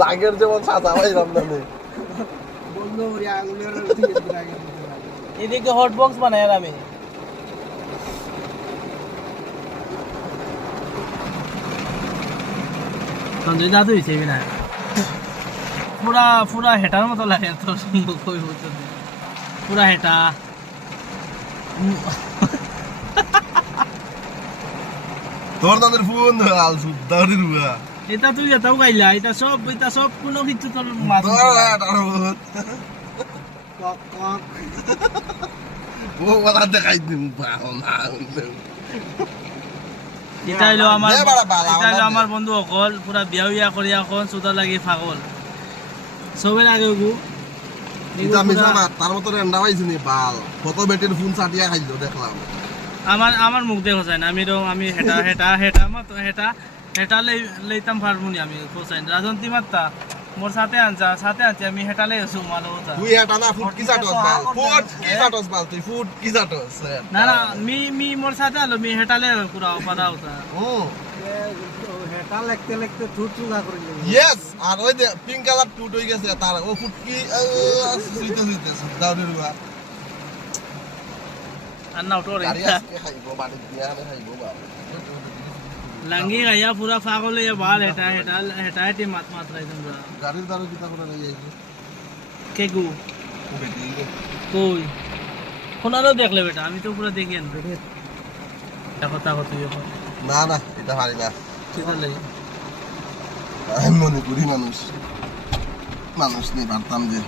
লাগের যেমন সাজা পাইলাম না বন্ধু ওরে আগুনের এদিকে হট বক্স বানাই আর আমি সঞ্জয় দাদু হিসেবে না পুরা পুরা হেটার মতো লাগে তো কই বলতে পুরা হেটা তোর তাদের ফোন আল সুদারি রুয়া এটা তুই এটাও গাইলা এটা সব কোনো কিছু তোর মাছ কক কক ও ওলা দেখাই দিম পাও না এটা হলো আমার বন্ধু অকল পুরা বিয়া করি এখন সুদা লাগি পাগল সবের আগে গু এটা মিছা না তার মতো রেন্ডা পাইছি নি বাল কত বেটের ফোন সাটিয়া খাইলো দেখলাম আমার মুখ দেখো যায় না আমি হেটা লইতাম পারবনি আমি কোসাইন রাজন্তি মাত্তা মোর সাথে আনছি আমি হেটা লই আসু মালো ওটা তুই এটা না ফুট কি চাটস বাল ফুট কি চাটস বাল তুই ফুট কি চাটস না মি মোর সাথে আলো মি হেটা লই পুরা পারা ওটা ও হেটা লাগতে লাগতে থুট চুগা করে দিল ইয়েস আর ওই যে পিঙ্ক কালার টুট হই গেছে তার ও ফুট কি সুইতে দাউরি রুয়া আর না ওটো গাড়ি আজকে খাইবো বাড়ি দিয়া খাইবো বাল লাঙ্গি গায়া পুরা পাগল হয়ে বাল হেটা মাত্রাই তোমরা গাড়ির দারো কিতা করে লই আইছো কে গু ও বেটি কই কোনারও দেখলে বেটা আমি তো পুরো দেখি আন কথা তুই এখন না এটা পারি না কিতা লই আমি মনে করি মানুষ নেই পারতাম যে